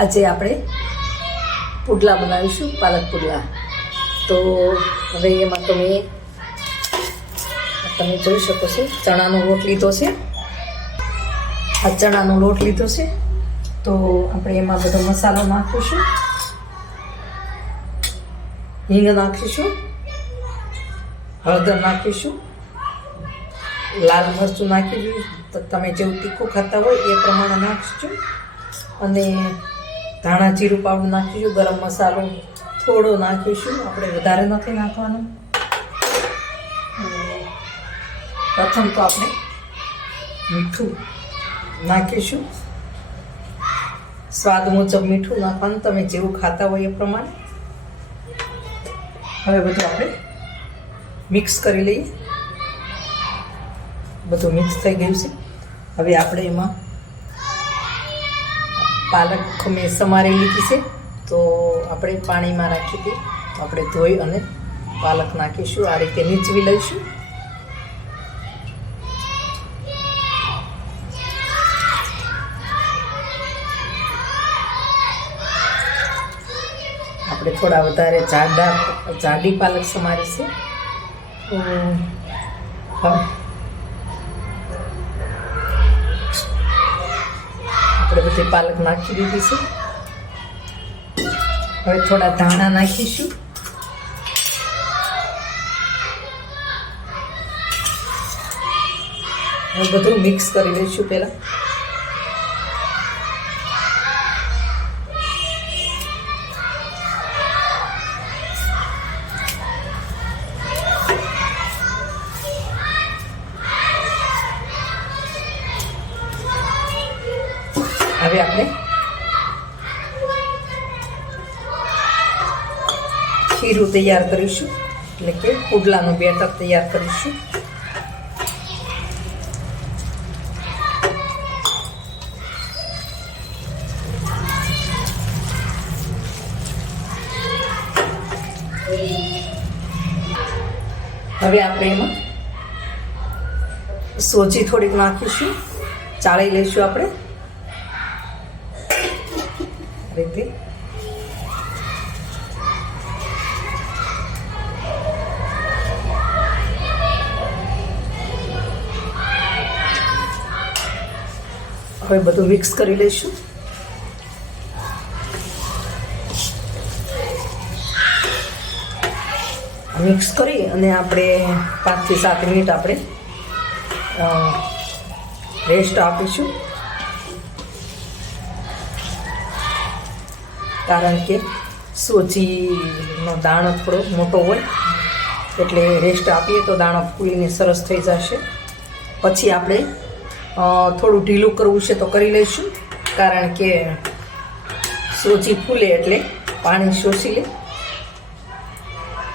આજે આપણે પુડલા બનાવીશું, પાલક પુડલા. તો હવે એમાં તમે જોઈ શકો છો ચણાનો લોટ લીધો છે. આ ચણાનો લોટ લીધો છે. તો આપણે એમાં બધો મસાલો નાખીશું, હિંગ નાખીશું, હળદર નાખીશું, લાલ મરચું નાખીશું, તો તમે જેવું તીખું ખાતા હોય એ પ્રમાણે નાખીશું, અને ધાણા જીરું પાવડર નાખીશું, ગરમ મસાલો થોડો નાખીશું, આપણે વધારે નથી નાખવાનું. પ્રથમ તો આપણે મીઠું નાખીશું, સ્વાદ મુજબ મીઠું નાખવાનું, તમે જેવું ખાતા હોય એ પ્રમાણે. હવે બધું આપણે મિક્સ કરી લઈએ. બધું મિક્સ થઈ ગયું છે. હવે આપણે એમાં પાલક મેં સમારી લીધી છે, તો આપણે પાણીમાં રાખી હતી, આપણે ધોઈ અને પાલક નાખીશું. આ રીતે નીચવી લઈશું. આપણે થોડા વધારે જાડી પાલક સમારી છે. આપણે બધી પાલક નાખી દીધી છે. હવે થોડા ધાણા નાખીશું. હવે બધું મિક્સ કરી લઈશું પહેલા. હવે આપણે ખીરું તૈયાર કરીશું, એટલે કે પુડલાનું બેટર તૈયાર કરીશું. હવે આપણે એમાં સોજી થોડીક નાખીશું, ચાળી લઈશું આપણે રીતે. હવે બધું મિક્સ કરી લઈશું. મિક્સ કરી અને આપણે 5 થી 7 મિનિટ આપણે રેસ્ટ આપીશું, કારણ કે સોજીનો દાણો થોડો મોટો હોય, એટલે રેસ્ટ આપીએ તો દાણો ફૂલીને સરસ થઈ જશે. પછી આપણે થોડું ઢીલું કરવું છે તો કરી લઈશું, કારણ કે સોજી ફૂલે એટલે પાણી શોષી લે.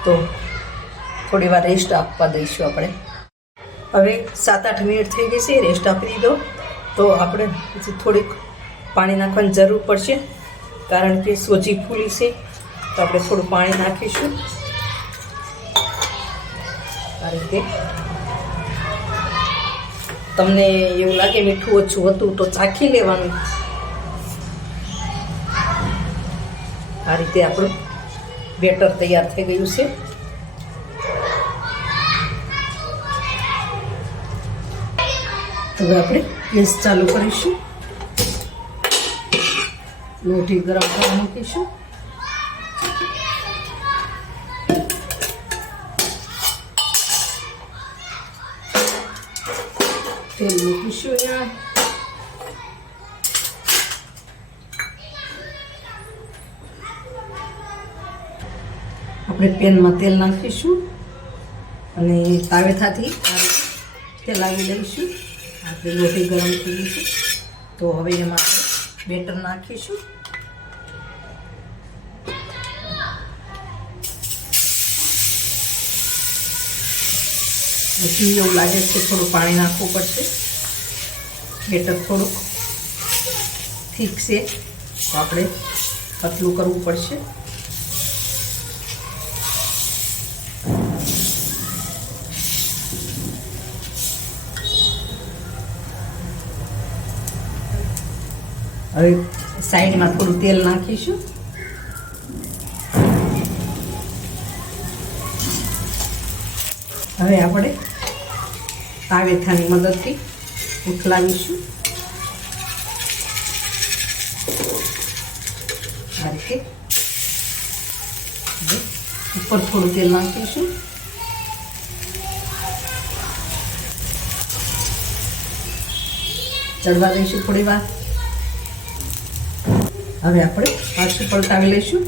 તો થોડી વાર રેસ્ટ આપવા દઈશું આપણે. હવે 7-8 મિનિટ થઈ ગઈ છે, રેસ્ટ આપી દીધો. તો આપણે પછી થોડીક પાણી નાખવાની જરૂર પડશે, કારણ કે સોજી ફૂલી છે. તો આપણે થોડું પાણી નાખીશું. આ રીતે તમને એવું લાગે મીઠું ઓછું હતું તો ચાખી લેવાનું. આ રીતે આપણું બેટર તૈયાર થઈ ગયું છે. હવે આપણે ગેસ ચાલુ કરીશું, લોટી ગરમ કરવા મૂકીશું. તેલ મૂકીશું. અહીંયા આપણે પેનમાં તેલ નાખીશું અને તાવેથાથી તેલ લાવી લઈશું. આપણે લોટી ગરમ થઈ ગઈ છે, તો હવે એમાં આપણે બેટર નાખીશું. પછી એવું લાગે છે થોડું પાણી નાખવું પડશે. બેટર થોડુંક થીક છે, તો આપણે પતલું કરવું પડશે. હવે સાઈડમાં થોડું તેલ નાખીશું. હવે આપણે તાવેથાની મદદથી ઉથલાવીશું. આ રીતે ઉપર થોડું તેલ નાખીશું. ચડવા દઈશું થોડી વાર. હવે આપણે પાછું પલટાવી લઈશું.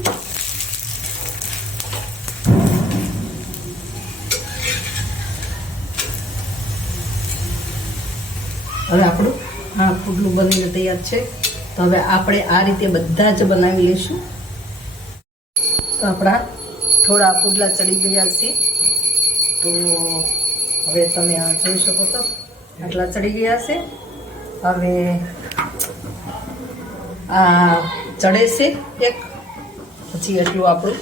હવે આપણું આ પુડલું બનીને તૈયાર છે. તો હવે આપણે આ રીતે બધા જ બનાવી લઈશું. તો આપણા થોડા પુડલા ચડી ગયા છે. તો હવે તમે આ જોઈ શકો તો આટલા ચડી ગયા છે. હવે આ ચડે છે એક, પછી એટલું આપણું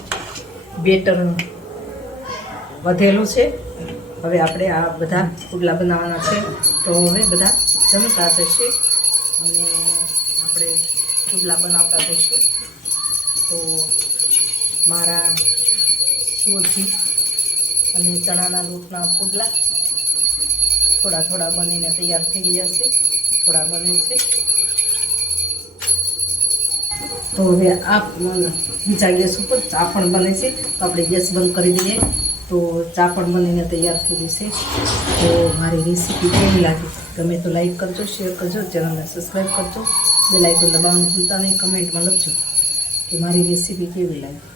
બેટર વધેલું છે. હવે આપણે આ બધા પુડલા બનાવવાના છે. તો હવે બધા જમતા જશે અને આપણે પુડલા બનાવતા જઈશું. તો મારા સોજી અને ચણાના લોટના પુડલા થોડા થોડા બનીને તૈયાર થઈ ગયા છે. થોડા બને છે. તો હવે આ બીજા ગેસ ઉપર ચા પણ બને છે. તો આપણે ગેસ બંધ કરી દઈએ. તો ચા પણ બનીને તૈયાર થઈ જશે. તો મારી રેસીપી કેવી લાગી ગમે તો લાઈક કરજો, શેર કરજો, ચેનલને સબસ્ક્રાઈબ કરજો, બેલ આઇકોન દબાવવાનું ભૂલતા નહીં. કમેન્ટમાં લખજો કે મારી રેસીપી કેવી લાગી.